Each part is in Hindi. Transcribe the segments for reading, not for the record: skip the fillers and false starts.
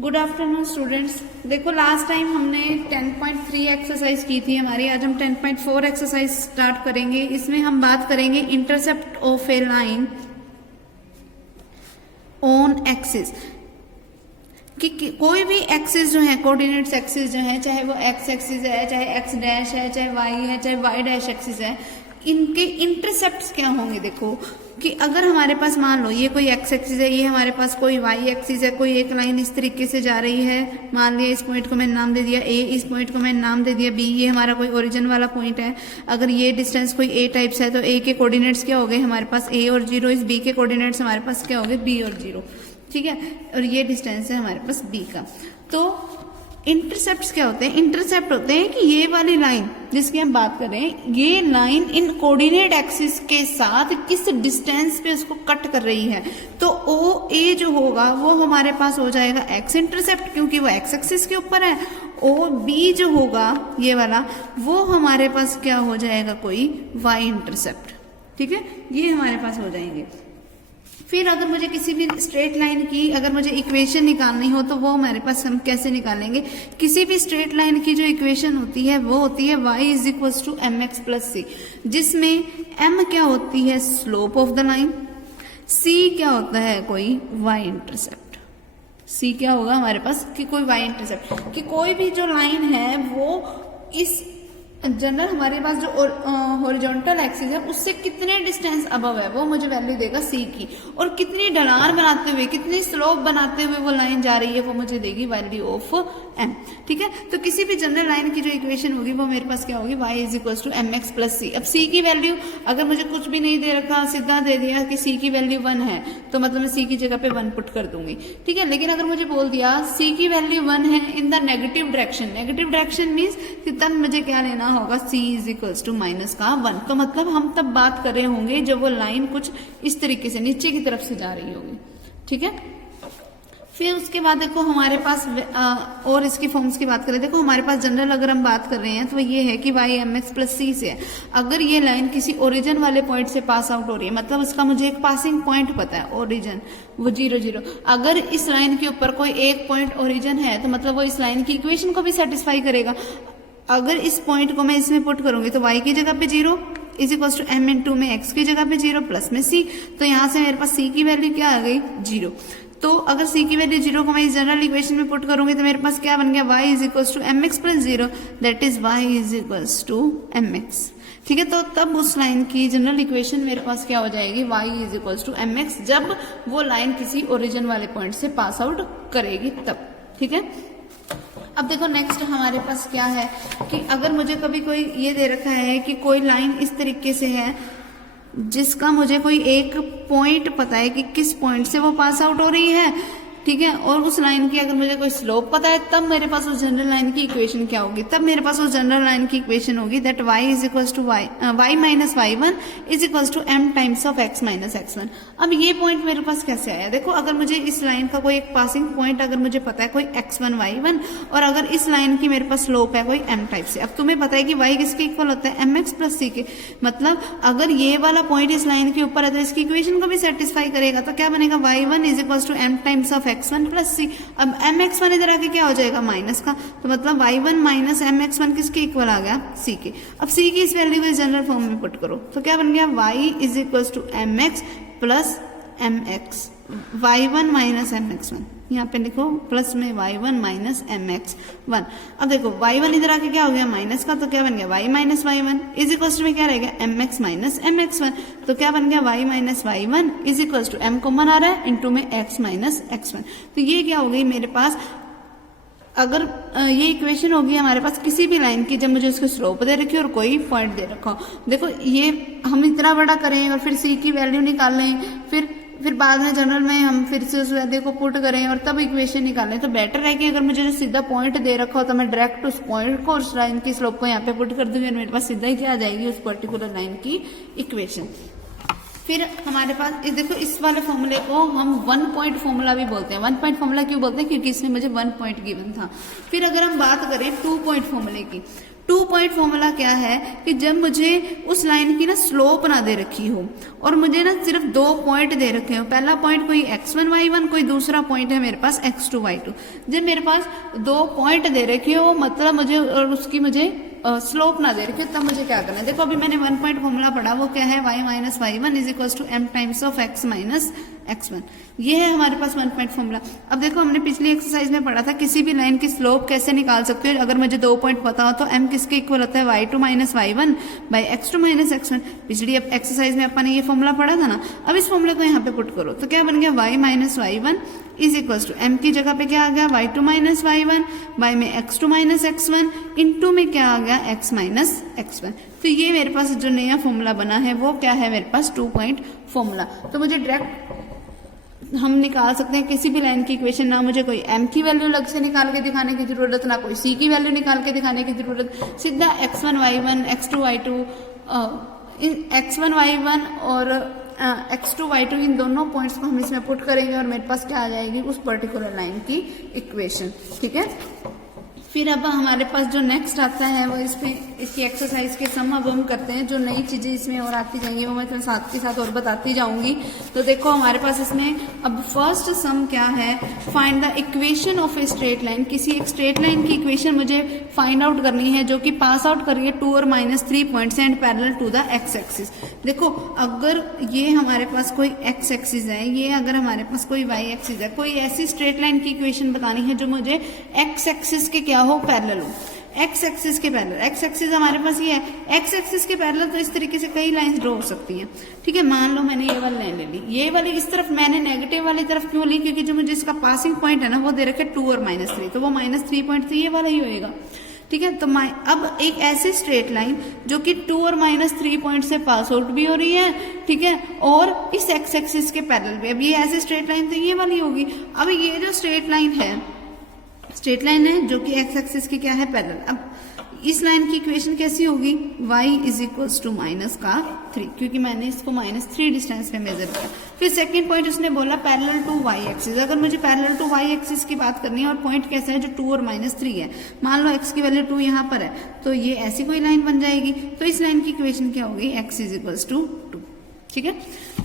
Good afternoon students. देखो लास्ट टाइम हमने 10.3 एक्सरसाइज की थी हमारी, आज हम 10.4 एक्सरसाइज स्टार्ट करेंगे। इसमें हम बात करेंगे intercept of a line on axis कि कोई भी एक्सिस जो है, कोऑर्डिनेट्स एक्सिस जो है, चाहे वो एक्स एक्सिस है, चाहे एक्स डैश है, चाहे वाई है, चाहे वाई डैश एक्सिस है, इनके इंटरसेप्ट्स क्या होंगे। देखो कि अगर हमारे पास मान लो ये कोई एक्स एक्सिस है, ये हमारे पास कोई वाई एक्सिस है, कोई एक लाइन इस तरीके से जा रही है, मान लिया इस पॉइंट को मैंने नाम दे दिया ए, इस पॉइंट को मैंने नाम दे दिया बी, ये हमारा कोई ओरिजिन वाला पॉइंट है। अगर ये डिस्टेंस कोई ए टाइप्स है तो ए के कोऑर्डिनेट्स क्या हो गए हमारे पास ए और 0, इस बी के कोऑर्डिनेट्स हमारे पास क्या हो गए बी और 0, ठीक है। और ये डिस्टेंस है हमारे पास बी का। तो इंटरसेप्ट्स क्या होते हैं? इंटरसेप्ट होते हैं कि ये वाली लाइन जिसकी हम बात कर रहे हैं, ये लाइन इन कोऑर्डिनेट एक्सिस के साथ किस डिस्टेंस पे उसको कट कर रही है। तो ओ ए जो होगा वो हमारे पास हो जाएगा एक्स इंटरसेप्ट, क्योंकि वो एक्स एक्सिस के ऊपर है। ओ बी जो होगा ये वाला, वो हमारे पास क्या हो जाएगा कोई वाई इंटरसेप्ट, ठीक है। ये हमारे पास हो जाएंगे। फिर अगर मुझे किसी भी स्ट्रेट लाइन की अगर मुझे इक्वेशन निकालनी हो तो वो हमारे पास हम कैसे निकालेंगे? किसी भी स्ट्रेट लाइन की जो इक्वेशन होती है वो होती है y is equal to m x plus c, जिसमें m क्या होती है slope of the line, c क्या होता है कोई y इंटरसेप्ट। c क्या होगा हमारे पास कि कोई y इंटरसेप्ट, कि कोई भी जो लाइन है वो इस जनरल हमारे पास जो हॉरिजॉन्टल एक्सिस है उससे कितने डिस्टेंस अबव है वो मुझे वैल्यू देगा सी की, और कितनी ढलान बनाते हुए, कितनी स्लोप बनाते हुए वो लाइन जा रही है वो मुझे देगी वैल्यू ऑफ एम, ठीक है। तो किसी भी जनरल लाइन की जो इक्वेशन होगी वो मेरे पास क्या होगी y is equal to m x plus c. अब c की वैल्यू अगर मुझे कुछ भी नहीं दे रखा, सीधा दे दिया कि c की वैल्यू 1 है, तो मतलब मैं c की जगह पे 1 पुट कर दूंगी, ठीक है। लेकिन अगर मुझे बोल दिया c की वैल्यू 1 है in the negative direction, negative direction means कि तब मुझे क्या लेना होगा c is equal to minus का 1। तो मतलब हम तब बात कर रहे होंगे जब वो लाइन कुछ इस तरीके से नीचे की तरफ से जा रही होगी, ठीक है। फिर उसके बाद देखो हमारे पास और इसकी फॉर्म्स की बात करें, देखो हमारे पास जनरल अगर हम बात कर रहे हैं तो ये है कि वाई एम एक्स प्लस सी से है। अगर ये लाइन किसी ओरिजिन वाले पॉइंट से पास आउट हो रही है, मतलब उसका मुझे एक पासिंग पॉइंट पता है ओरिजिन, वो 0 0। अगर इस लाइन के ऊपर कोई एक पॉइंट ओरिजिन है तो मतलब वो इस लाइन की इक्वेशन को भी सेटिस्फाई करेगा। अगर इस पॉइंट को मैं इसमें पुट करूंगी तो y की जगह पे 0 is equal to m into में x की जगह पे 0 प्लस में c, तो यहाँ से मेरे पास c की वैल्यू क्या आ गई 0। तो अगर c की वैल्यू 0 को मैं इस जनरल इक्वेशन में पुट करूंगी तो मेरे पास क्या बन गया y is equal to m x plus 0, that is y is equal to m x, ठीक है। तो तब उस लाइन की जनरल इक्वेशन मेरे पास क्या हो जाएगी y is equal to m x, जब वो लाइन किसी ओरिजिन वाले पॉइंट से पास आउट करेगी तब, ठीक है। अब देखो नेक्स्ट हमारे पास क्या है कि अगर मुझे कभी कोई ये दे रखा है कि कोई लाइन इस तरीके से है जिसका मुझे कोई एक पॉइंट पता है कि किस पॉइंट से वो पास आउट हो रही है, ठीक है, और उस लाइन की अगर मुझे कोई स्लोप पता है, तब मेरे पास उस जनरल लाइन की इक्वेशन क्या होगी? तब मेरे पास उस जनरल लाइन की इक्वेशन होगी that y is equal to y minus y1 is equal to m times of x minus x1। अब ये पॉइंट मेरे पास कैसे आया? देखो अगर मुझे इस लाइन का कोई एक पासिंग पॉइंट अगर मुझे पता है कोई x1 y1, और अगर इस लाइन की मेरे पास स्लोप है कोई m टाइप से। अब तुम्हें पता है कि y किसके इक्वल होता है एम एक्स प्लस सी के, मतलब अगर ये वाला पॉइंट इस लाइन के ऊपर है तो इसकी इक्वेशन को भी सेटिस्फाई करेगा। तो क्या बनेगा y1 is equal to m times of x1 plus c. अब mx1 इधर आके क्या हो जाएगा माइनस का, तो मतलब y1 माइनस mx1 किसके इक्वल आ गया c के। अब c की इस वैल्यू को इस जनरल फॉर्म में पुट करो तो क्या बन गया y is equal to mx plus mx, y1 minus mx1, यहाँ पे लिखो प्लस में y1 माइनस mx1। अब देखो y1 इधर आके क्या हो गया माइनस का, तो क्या बन गया y minus y1 is equal to में क्या रहेगा mx माइनस mx1, तो क्या बन गया y minus y1 is equal to m common आ रहा है इंटू में x माइनस x1। तो ये क्या हो गई मेरे पास, अगर ये इक्वेशन होगी हमारे पास किसी भी लाइन की जब मुझे उसको स्लोप दे रखी हो और कोई पॉइंट दे रखा हो। देखो ये हम इतना बड़ा करें और फिर c की वैल्यू निकाल लें, फिर बाद में जनरल में हम फिर से उस वैल्यू को पुट करें और तब इक्वेशन निकालें, तो बेटर है कि अगर मुझे जो सीधा पॉइंट दे रखा हो तो मैं डायरेक्ट उस पॉइंट को उस लाइन की स्लोप को यहाँ पे पुट कर दूंगी और मेरे पास सीधा ही क्या आ जाएगी उस पर्टिकुलर लाइन की इक्वेशन। फिर हमारे पास देखो इस वाले फॉर्मूले को हम 1 पॉइंट फॉर्मूला भी बोलते हैं। 1 पॉइंट फॉर्मूला क्यों बोलते हैं? क्योंकि इसने मुझे 1 पॉइंट गिवन था। फिर अगर हम बात करें 2 पॉइंट फॉर्मूले की, 2 पॉइंट फॉर्मूला क्या है कि जब मुझे उस लाइन की ना स्लोप ना दे रखी हो और मुझे ना सिर्फ 2 पॉइंट दे रखे हो, पहला पॉइंट कोई x1 y1, कोई दूसरा पॉइंट है मेरे पास x2 y2। जब मेरे पास 2 पॉइंट दे रखे हो मतलब मुझे और उसकी मुझे स्लोप ना दे रखी तब मुझे क्या करना है। देखो अभी मैंने 1 पॉइंट फॉर्मूला पढ़ा, वो क्या है, y minus y1 is equal to m times of x minus x1। ये है हमारे पास 1 पॉइंट फॉर्मूला। अब देखो हमने पिछली एक्सरसाइज में पढ़ा था किसी भी लाइन की स्लोप कैसे निकाल सकते हो। अगर मुझे 2 पॉइंट पता हो तो m किसके इक्वल होता है, y2 minus y1 by x2 minus x1। पिछली एक्सरसाइज में अपन ने ये फॉर्मूला पढ़ा था ना। अब इस फॉर्मूले को यहाँ पे पुट करो तो क्या बन गया, y minus y1 is equal to m की जगह पे क्या आ गया, y2 माइनस y1 बाई में x2 माइनस x1 इंटू में क्या आ गया, x माइनस x1। तो ये मेरे पास जो नया फॉर्मूला बना है वो क्या है, मेरे पास 2 पॉइंट फॉर्मूला। तो मुझे डायरेक्ट हम निकाल सकते हैं किसी भी लाइन की इक्वेशन, ना मुझे कोई m की वैल्यू अलग से निकाल के दिखाने की जरूरत, ना कोई c की वैल्यू निकाल के दिखाने की जरूरत। सीधा x1 y1 x2 y2 x1 y1 और x2 y2 इन दोनों पॉइंट्स को हम इसमें पुट करेंगे और मेरे पास क्या आ जाएगी, उस पर्टिकुलर लाइन की इक्वेशन। ठीक है, फिर अब हमारे पास जो नेक्स्ट आता है वो इसमें इसकी एक्सरसाइज के सम अब हम करते हैं। जो नई चीजें इसमें और आती जाएंगी वो मैं तुम्हें साथ के साथ और बताती जाऊंगी। तो देखो हमारे पास इसमें अब फर्स्ट सम क्या है, find the equation of a straight line. किसी एक स्ट्रेट लाइन की इक्वेशन मुझे फाइंड आउट करनी है जो कि पास आउट कर रही है 2 और -3 points and parallel to the x axis. देखो अगर ये हमारे पास कोई एक्स एक्सिस है, ये अगर हमारे पास कोई वाई एक्सिस है, कोई ऐसी स्ट्रेट लाइन की इक्वेशन बतानी है जो मुझे एक्स एक्सिस के क्या हो, पैरेलल हो। एक्स एक्सिस के पैरेलल, एक्स एक्सिस हमारे पास ये है, एक्स एक्सिस के पैरेलल तो इस तरीके से कई लाइंस ड्रॉ हो सकती हैं। ठीक है, मान लो मैंने ये वाली लाइन ले ली, ये वाली इस तरफ मैंने नेगेटिव वाली तरफ क्यों ली, क्योंकि जो मुझे इसका पासिंग पॉइंट है ना वो दे रखे 2 और -3, तो वो -3 पॉइंट तो ये वाला ही होएगा। ठीक है, तो अब एक ऐसी स्ट्रेट लाइन जो कि 2 और -3 पॉइंट से पास आउट भी हो रही है, ठीक है, और इस एक्स एक्सिस के पैरेलल भी। अब ये ऐसी स्ट्रेट लाइन तो ये वाली होगी। अब ये जो स्ट्रेट लाइन है जो कि एक्स एक्सिस की क्या है, पैरेलल। अब इस लाइन की इक्वेशन कैसी होगी, y इज इक्वल्स टू -3, क्योंकि मैंने इसको -3 डिस्टेंस पे मेजर किया। फिर सेकंड पॉइंट उसने बोला पैरेलल टू y एक्सिस। अगर मुझे पैरेलल टू y एक्सिस की बात करनी है और पॉइंट कैसा है जो 2 और -3 है, मान लो x की वैल्यू 2 यहाँ पर है, तो ये ऐसी कोई लाइन बन जाएगी। तो इस लाइन की इक्वेशन क्या होगी, x इज इक्वल्स टू 2। ठीक है,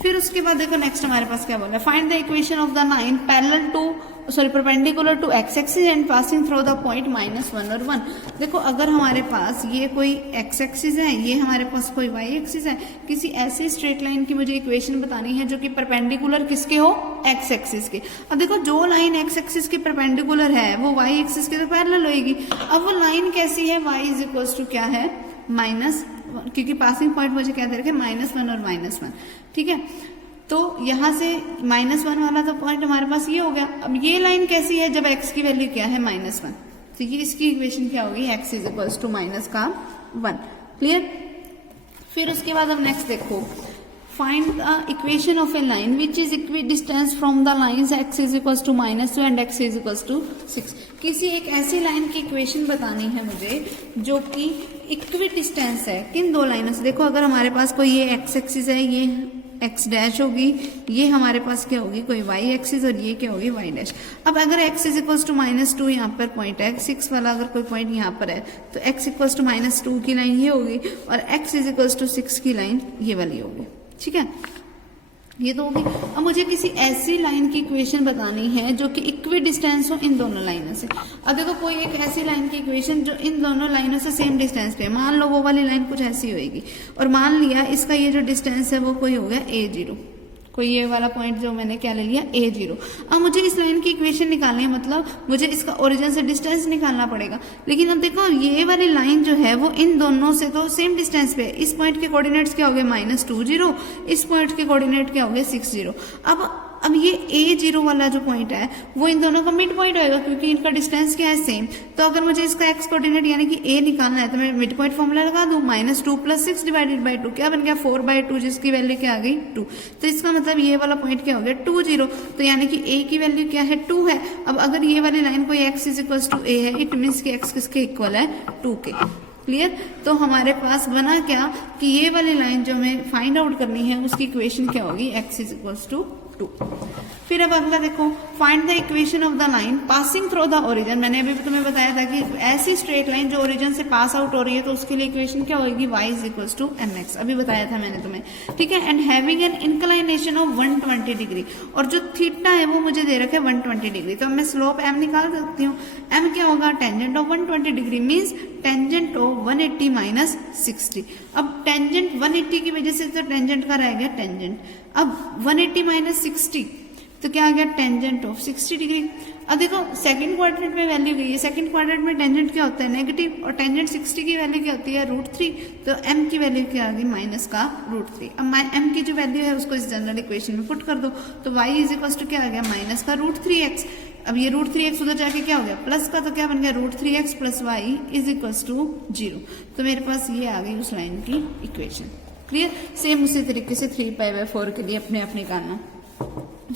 फिर उसके बाद देखो नेक्स्ट हमारे पास क्या बोला है, find the equation of the line parallel to perpendicular to x axis and passing through the point -1 और 1। देखो अगर हमारे पास ये कोई एक्स एक्सिस है, ये हमारे पास कोई वाई एक्सिस है, किसी ऐसी स्ट्रेट लाइन की मुझे इक्वेशन बतानी है जो कि परपेंडिकुलर किसके हो, एक्स एक्सिस के। अब देखो जो लाइन एक्स एक्सिस के परपेंडिकुलर है वो वाई एक्सिस के तो पैरेलल होगी। अब वो लाइन कैसी है, y इज इक्वल्स टू क्या है, -1, क्योंकि पासिंग पॉइंट मुझे क्या दे रखे, -1 और -1। ठीक है, तो यहां से -1 वाला तो पॉइंट हमारे पास ये हो गया। अब ये लाइन कैसी है, जब x की वैल्यू क्या है, -1, तो ये इसकी इक्वेशन क्या होगी, x is equals to -1। Clear. फिर उसके बाद अब नेक्स्ट देखो, find the equation of a line which is equidistance from the lines x is equals to -2 and x is equals to 6। किसी एक ऐसी लाइन की इक्वेशन बतानी है मुझे जो कि इक्वी डिस्टेंस है किन दो लाइनों से। देखो अगर हमारे पास कोई ये एक्स एक्सिस है, ये एक्स डैश होगी, ये हमारे पास क्या होगी, कोई वाई एक्सिस, और ये क्या होगी, वाई डैश। अब अगर x इज इक्वल्स टू -2 यहाँ पर पॉइंट है, 6 वाला अगर कोई पॉइंट यहाँ पर है, तो x इक्वल्स टू -2 की लाइन ये होगी और x इज इक्वल्स टू 6 की लाइन ये वाली होगी। ठीक है, ये तो होगी। अब मुझे किसी ऐसी लाइन की इक्वेशन बतानी है जो कि इक्वी डिस्टेंस हो इन दोनों लाइनों से। अब देखो कोई एक ऐसी लाइन की इक्वेशन जो इन दोनों लाइनों से सेम डिस्टेंस पे, मान लो वो वाली लाइन कुछ ऐसी होगी और मान लिया इसका ये जो डिस्टेंस है वो कोई हो गया a0, कोई ये वाला पॉइंट जो मैंने क्या ले लिया, a0। अब मुझे इस लाइन की इक्वेशन निकालनी है, मतलब मुझे इसका ओरिजिन से डिस्टेंस निकालना पड़ेगा। लेकिन अब देखो ये वाली लाइन जो है वो इन दोनों से तो सेम डिस्टेंस पे है। इस पॉइंट के कोऑर्डिनेट्स क्या हो गए, -20, इस पॉइंट के कोऑर्डिनेट क्या हो गए, 60। अब ये a0 वाला जो पॉइंट है वो इन दोनों का मिड पॉइंट होएगा, क्योंकि इनका डिस्टेंस क्या है, सेम। तो अगर मुझे इसका x कोऑर्डिनेट यानी कि a निकालना है तो मैं मिड पॉइंट फॉर्मूला लगा दूं, -2 + 6 डिवाइडेड बाय 2 क्या बन गया, 4/2, जिसकी वैल्यू क्या आ गई, 2। तो इसका मतलब ये वाला पॉइंट क्या हो गया, 20। तो यानी कि a की वैल्यू क्या है, 2 है। अब अगर ये वाली लाइन कोई x is equal to a है, इट मीन्स कि x किसके इक्वल है, 2 के। क्लियर। तो हमारे पास बना क्या कि ये वाली लाइन जो हमें फाइंड आउट करनी है उसकी इक्वेशन क्या होगी, x इज इक्वल टू 2। फिर अब अगला देखो, find the equation of the line passing through the origin. मैंने अभी तुम्हें बताया था कि ऐसी स्ट्रेट लाइन जो ओरिजिन से पास आउट हो रही है तो उसके लिए इक्वेशन क्या होगी, y is equal to mx, अभी बताया था मैंने तुम्हें, ठीक है। And having an inclination of 120 degree, और जो थीटा है वो मुझे दे रखा है 120 डिग्री, तो मैं स्लोप m निकाल सकती हूँ। m क्या होगा, tangent of 120 degree means tangent of 180 minus 60। अब टेंजेंट 180 की वजह से तो टेंजेंट का रह गया टेंजेंट, अब 180 माइनस 60 तो क्या आ गया, टेंजेंट ऑफ 60 डिग्री। अब देखो सेकंड क्वाड्रेंट में वैल्यू गई है, सेकंड क्वाड्रेंट में टेंजेंट क्या होता है, नेगेटिव, और टेंजेंट 60 की वैल्यू क्या होती है, √3, तो m की वैल्यू क्या आ गई, माइनस का √3। अब m की जो वैल्यू है उसको इस जनरल इक्वेशन में पुट कर दो, तो y इज इक्वल टू क्या आ गया, माइनस का √3x। अब ये √3x उधर जाके क्या हो गया, प्लस का, तो क्या बन गया, √3x plus y is equal to 0। तो मेरे पास ये आ गई उस लाइन की इक्वेशन। क्लियर। सेम उसी तरीके से 3π/4 के लिए अपने अपने करना।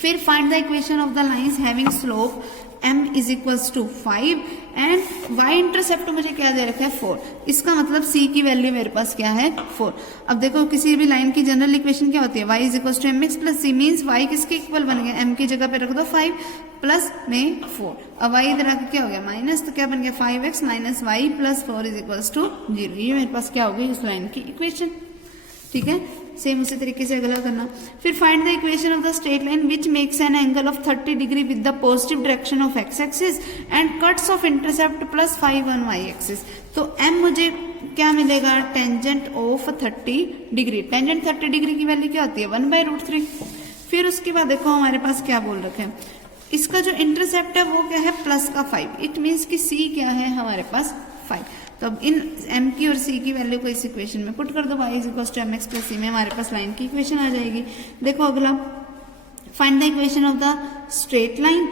फिर find the equation of the lines having slope m is equals to 5 and y intercept मुझे क्या दे रखा है, 4। इसका मतलब c की वैल्यू मेरे पास क्या है, 4। अब देखो किसी भी लाइन की जनरल इक्वेशन क्या होती है, y is equals to mx plus c, means y किसके इक्वल बन गया, m की जगह पे रख दो 5 प्लस में 4। अब y इधर आके क्या हो गया, माइनस, तो क्या बन गया 5x minus y plus 4 is equals to 0। ये मेरे पास क्या हो गई उस लाइन की इक्वेशन, ठीक है। सेम उसी तरीके से अगला करना। फिर find the equation of the straight line which makes an angle of 30 degree with the positive direction of x axis and cuts of intercept plus 5 on y axis. तो m मुझे क्या मिलेगा, tangent of 30 degree. Tangent 30 degree की वैल्यू क्या होती है, 1/√3। फिर उसके बाद देखो हमारे पास क्या बोल रखे हैं, इसका जो इंटरसेप्ट है वो क्या है, प्लस का 5। इट मीन्स कि c क्या है हमारे पास 5। तो अब इन m की और c की वैल्यू को इस इक्वेशन में पुट कर दो, y is equal to mx plus c में हमारे पास लाइन की इक्वेशन आ जाएगी। देखो अगला, find the equation of the straight line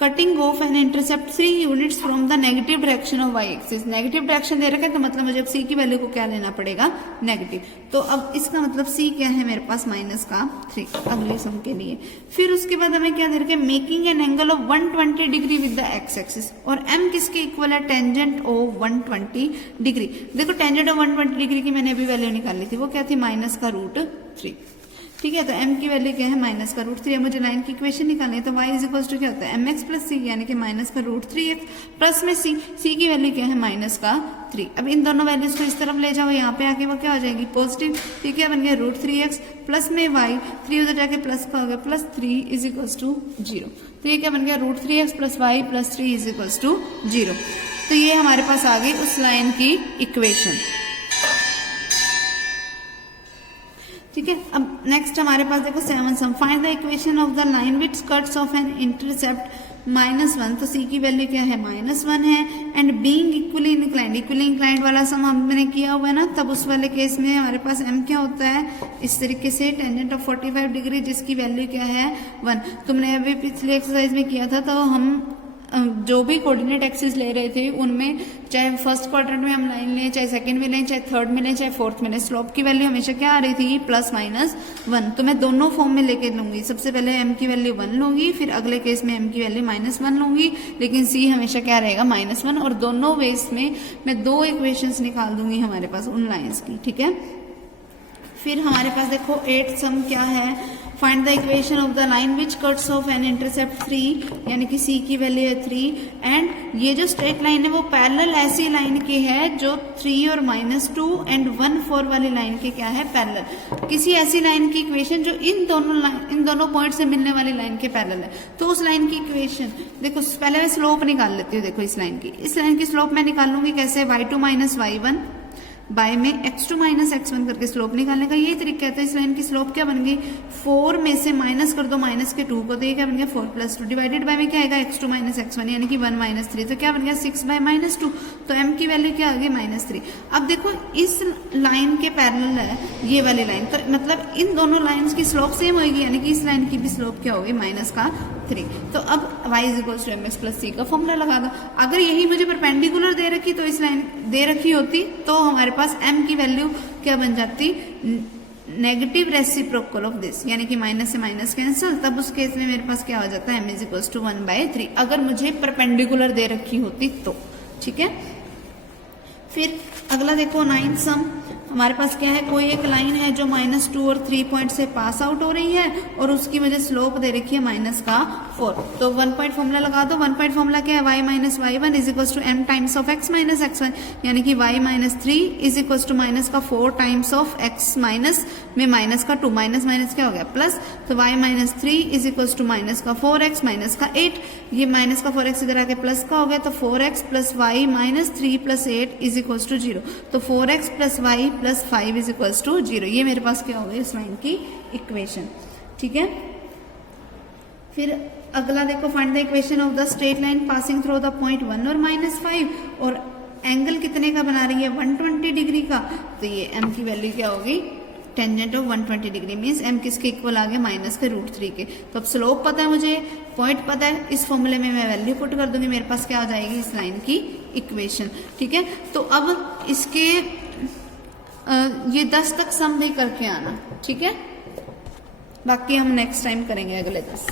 cutting off an intercept 3 units from the negative direction of y axis. Negative direction दे रखा है तो मतलब मुझे अब c की वैल्यू को क्या लेना पड़ेगा, नेगेटिव। तो अब इसका मतलब c क्या है मेरे पास, माइनस का 3 अगले सम के लिए। फिर उसके बाद हमें क्या दे रखा है, making an angle of 120 degree with the x axis, और m किसके इक्वल है, टेंजेंट ऑफ 120 डिग्री। देखो टेंजेंट ऑफ 120 डिग्री की मैंने अभी वैल्यू निकाली थी, वो क्या थी, माइनस का √3, ठीक है। तो m की वैल्यू क्या है, माइनस का √3। मुझे लाइन की इक्वेशन निकालनी है, तो y इज इक्वल टू क्या होता है, mx प्लस c, यानी कि माइनस का √3x प्लस में c की वैल्यू क्या है, माइनस का 3। अब इन दोनों वैल्यूज को इस तरफ ले जाओ, यहाँ पे आके वो क्या हो जाएगी, पॉजिटिव, ठीक है, बन गया √3x प्लस में y, 3 उधर जाके प्लस का हो गया, प्लस 3 इज इक्वल टू 0। तो ये क्या बन गया, √3x plus y plus 3 is equal to 0। तो ये हमारे पास आ गई उस लाइन की इक्वेशन, ठीक है। अब नेक्स्ट हमारे पास देखो 7 sum, find the equation of the line which cuts off an intercept -1। तो c की वैल्यू क्या है, -1 है। एंड बीइंग इक्वली इंक्लाइंड वाला सम हमने किया हुआ है ना, तब उस वाले केस में हमारे पास m क्या होता है, इस तरीके से टेंजेंट ऑफ 45 डिग्री जिसकी वैल्यू क्या है 1। तुमने अभी पिछले एक्सरसाइज में किया था, तो हम जो भी कोऑर्डिनेट एक्सिस ले रहे थे उनमें चाहे फर्स्ट क्वाड्रेंट में हम लाइन लें, चाहे सेकंड में लें, चाहे थर्ड में लें, चाहे फोर्थ में लें, स्लोप की वैल्यू हमेशा क्या आ रही थी, +-1। तो मैं दोनों फॉर्म में लेके लूंगी, सबसे पहले m की वैल्यू 1 लूंगी, फिर अगले केस में m की वैल्यू -1 लूंगी, लेकिन c हमेशा क्या रहेगा, -1। और दोनों वेज में मैं 2 इक्वेशंस निकाल दूंगी हमारे पास उन लाइन्स की, ठीक है। फिर हमारे पास देखो 8 सम क्या है, find the equation of the line which cuts off an intercept 3, यानी कि c की वैल्यू है 3। एंड ये जो स्ट्रेट लाइन है वो पैरेलल ऐसी लाइन की है जो 3 और -2 एंड 1 4 वाली लाइन के क्या है, पैरेलल। किसी ऐसी लाइन की इक्वेशन जो इन दोनों पॉइंट से मिलने वाली लाइन के पैरेलल है। तो उस लाइन की इक्वेशन देखो, पहले मैं स्लोप निकाल लेती हूँ। देखो इस लाइन की स्लोप मैं निकाल लूंगी कैसे, y2 - y1 बाय में x2 - x1 करके स्लोप निकालने का यही तरीका है। तो इस लाइन की स्लोप क्या बन गई, 4 में से माइनस कर दो माइनस के 2 को, तो ये क्या बन गया 4 + 2 डिवाइडेड बाय में क्या आएगा, x2 - x1 यानी कि 1 - 3, तो क्या बन गया 6/-2। तो m की वैल्यू क्या आ गई, -3। अब देखो इस लाइन के पैरेलल है ये वाली लाइन, तो मतलब इन दोनों लाइंस की स्लोप सेम होगी, यानी कि इस लाइन की भी स्लोप क्या होगी, -3। तो अब y = mx + c का फॉर्मूला लगा दो। अगर यही मुझे परपेंडिकुलर दे रखी, तो इस लाइन दे रखी होती, तो हमारे पास m की वैल्यू क्या बन जाती, नेगेटिव रेसिप्रोकल ऑफ दिस, यानी कि माइनस से माइनस कैंसिल। तब उस केस में मेरे पास क्या हो जाता है, m = 1/3, अगर मुझे परपेंडिकुलर दे रखी होती तो, ठीक है। फिर अगला देखो 9 सम, हमारे पास क्या है, कोई एक लाइन है जो -2 और 3 पॉइंट से पास आउट हो रही है और उसकी मुझे स्लोप दे रखी है -4। तो 1 पॉइंट फॉर्मूला लगा दो। 1 पॉइंट फॉर्मूला क्या है, y minus y1 is equal to m times of x minus x1, यानी कि y minus 3 is equal to minus का 4 टाइम्स ऑफ x माइनस में माइनस का 2, माइनस माइनस क्या हो गया प्लस, तो y minus 3 is equal to minus का 4x माइनस का 8, ये माइनस का 4x इधर आके प्लस का हो गया, तो 4x plus y minus 3 plus 8 is equal to 0, तो 4x plus y plus 5 is equal to 0। ये मेरे पास क्या हो गई इस लाइन की इक्वेशन। ठीक है, फिर अगला देखो, find the equation of the straight line passing through the point 1 और -5, और एंगल कितने का बना रही है 120 डिग्री का, तो ये m की वैल्यू क्या होगी, tangent of 120 degree means m किसके इक्वल आ गया -√3 के। तो अब स्लोप पता है मुझे, पॉइंट पता है, इस फॉर्मूले में मैं वैल्यू पुट कर दूंगी, मेरे पास क्या आ जाएगी इस लाइन की इक्वेशन। ठीक है, तो अब इसके ये 10 तक सम भी करके आना। ठीक है, बाकी हम नेक्स्ट टाइम करेंगे अगले 10।